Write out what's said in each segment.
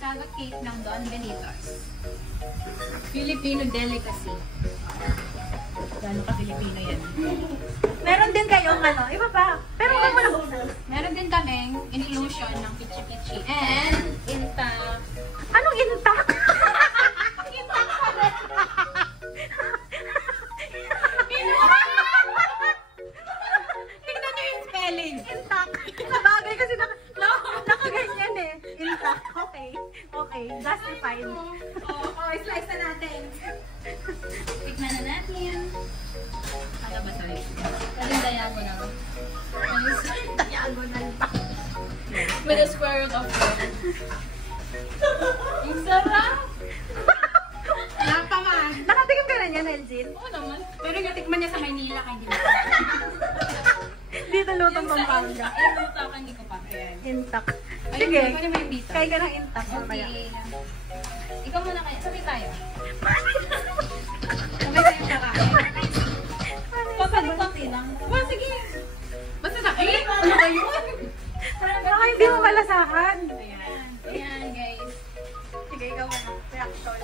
cassava cake ng Don Benito's. Filipino delicacy. Gano'n ka Filipino yan. Meron din kayong ano, iba pa. Pero wala mo lang. Meron din kaming inclusion ng pichi-pichi and intact. Anong intact? Intact pa rin. Tingnan nyo yung spelling. Intact. Sabagay kasi nakaganyan eh. Intact. Okay. Okay. Justified. Oh, slice na natin. Tikman na natin. Ano ba ito? Kaling diagonal. Diagonal pa. With a square root of 4. Ang sarap! Napaman! Nakatikim ka na niyan, Elgin? Oo naman. Pero natikman niya sa Maynila kaya hindi mo. Dito lutong Pampanga. Luto ako, hindi ko pa. Intact. Ayun, Sige. pwede mo yung pizza. Kaya ka ng intact mamaya. Okay. Ikaw muna kaya. Sabay tayo. Sabay tayo kakain. Papalik-pati lang. Well, sige. Basta na. Eh, ano ba yun? Baka hindi mo malasahan. Ayan. Ayan, guys. Sige, ikaw muna. Reaction.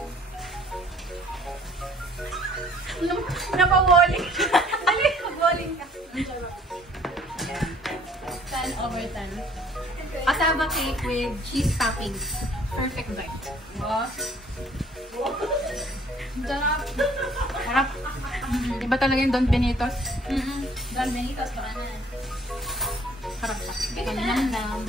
Napawalling ka. Alin, mag-walling ka. 10/10. Cassava cake with cheese toppings. Perfect bite. Wow. Sarap. Sarap. Iba talaga yung Don Benito's. Don Benito's, baka na. Sarap. Nam-nam.